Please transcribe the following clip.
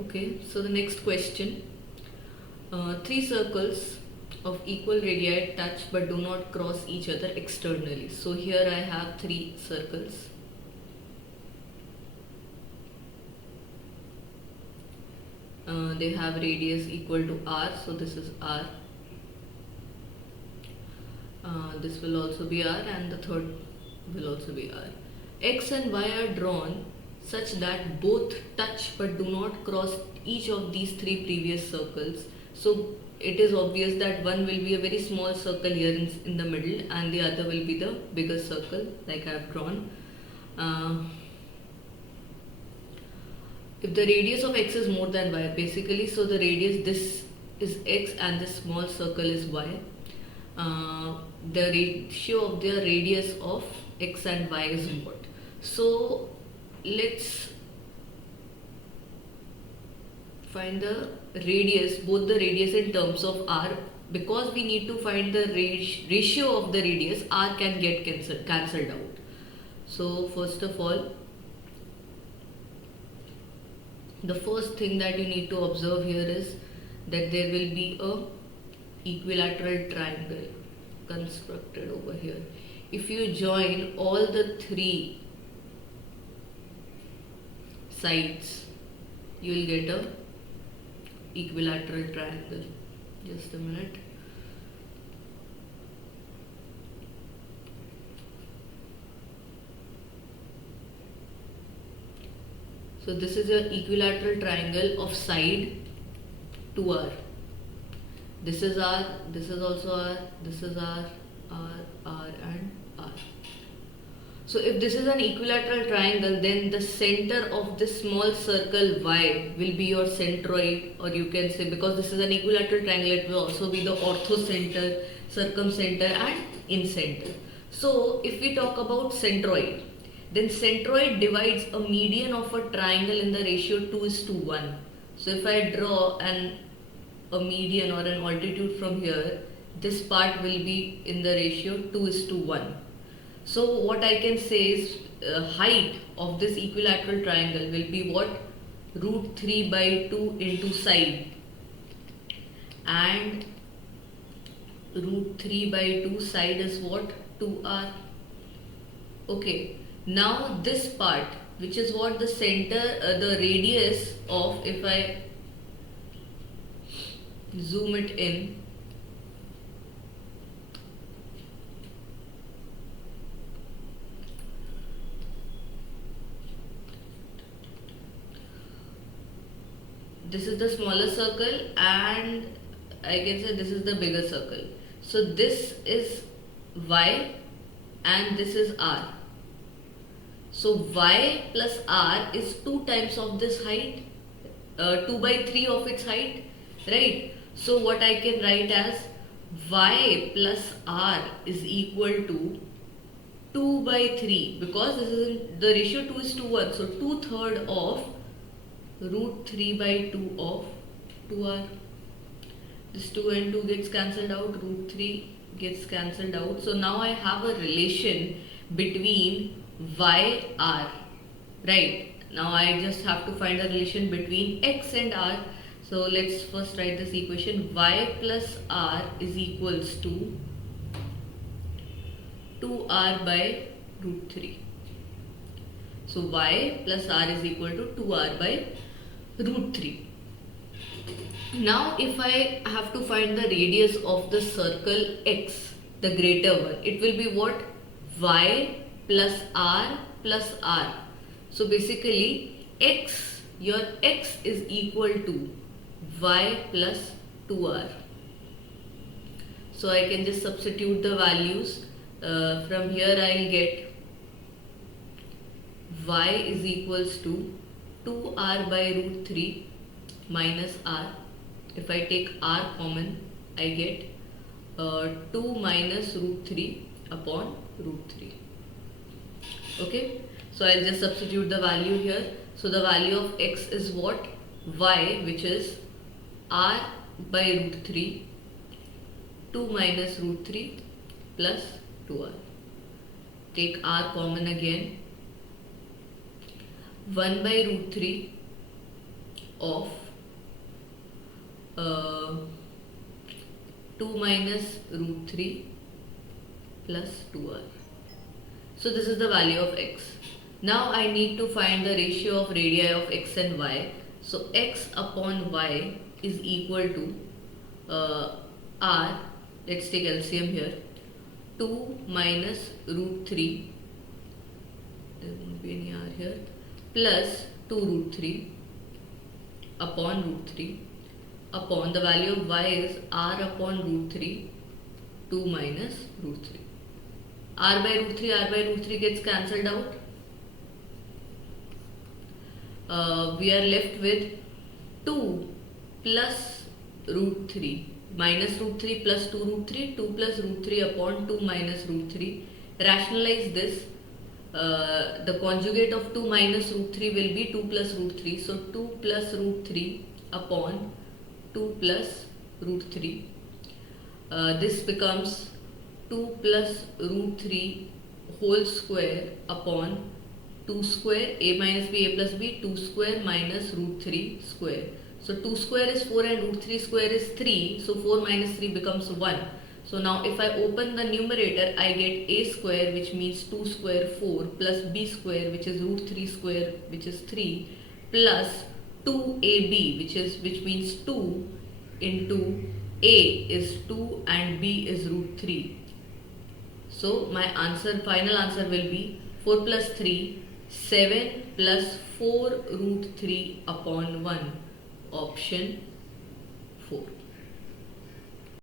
Okay, so the next question. Three circles of equal radii touch but do not cross each other externally. So here I have three circles. They have radius equal to r, so this is r. This will also be r, and the third will also be r. X and y are drawn such that both touch but do not cross each of these three previous circles. So it is obvious that one will be a very small circle here in the middle, and the other will be the bigger circle like I have drawn. If the radius of x is more than y, basically, so the radius, this is x and this small circle is y. The ratio of the radius of x and y is what? So let's find the radius, both the radius in terms of r. Because we need to find the ratio of the radius, r can get cancelled out. So first of all, the first thing that you need to observe here is that there will be a equilateral triangle constructed over here. If you join all the three sides, you will get a equilateral triangle. Just a minute. So this is an equilateral triangle of side 2r. This is r, this is also r, this is r, and r. So if this is an equilateral triangle, then the center of this small circle y will be your centroid, or you can say, because this is an equilateral triangle, it will also be the orthocenter, circumcenter and incenter. So if we talk about centroid, then centroid divides a median of a triangle in the ratio 2:1. So if I draw a median or an altitude from here, this part will be in the ratio 2:1. So what I can say is height of this equilateral triangle will be what? Root 3 by 2 into side, and root 3 by 2 side is what? 2r. Okay. Now this part, which is what the center, the radius of, if I zoom it in, this is the smaller circle and I can say this is the bigger circle. So this is y and this is r. So y plus r is 2 times of this height, 2 by 3 of its height, right? So what I can write as y plus r is equal to 2 by 3, because this is the ratio 2:1. So 2/3 of root 3 by 2 of 2r. This 2 and 2 gets cancelled out, root 3 gets cancelled out. So now I have a relation between y, r, right? Now I just have to find a relation between x and r. So let's first write this equation. Y plus r is equals to 2r by root 3. So y plus r is equal to 2r by root 3. Now if I have to find the radius of the circle x, the greater one, it will be what? Y plus r plus r. So basically x, your x is equal to y plus 2r. So I can just substitute the values. From here I will get y is equals to 2r by root 3 minus r. If I take r common, I get 2 minus root 3 upon root 3. Okay, so I'll just substitute the value here. So the value of x is what? Y, which is r by root 3, 2 minus root 3 plus 2r. Take r common again. 1 by root 3 of 2 minus root 3 plus 2r. So this is the value of x. Now I need to find the ratio of radii of x and y. So x upon y is equal to r, let's take LCM here, 2 minus root 3, there won't be any r here, plus 2 root 3 upon root 3 upon the value of y is r upon root 3, 2 minus root 3. R by root 3 gets cancelled out. We are left with 2 plus root 3 minus root 3 plus 2 root 3, 2 plus root 3 upon 2 minus root 3. Rationalize this. The conjugate of 2 minus root 3 will be 2 plus root 3. So 2 plus root 3 upon 2 plus root 3. This becomes 2 plus root 3 whole square upon 2 square, a minus b, a plus b, 2 square minus root 3 square. So 2 square is 4 and root 3 square is 3. So 4 minus 3 becomes 1. So now if I open the numerator, I get a square, which means 2 square 4, plus b square, which is root 3 square, which is 3, plus 2ab, which means 2 into a is 2 and b is root 3. So my final answer will be 4 plus 3, 7 plus 4 root 3 upon 1. Option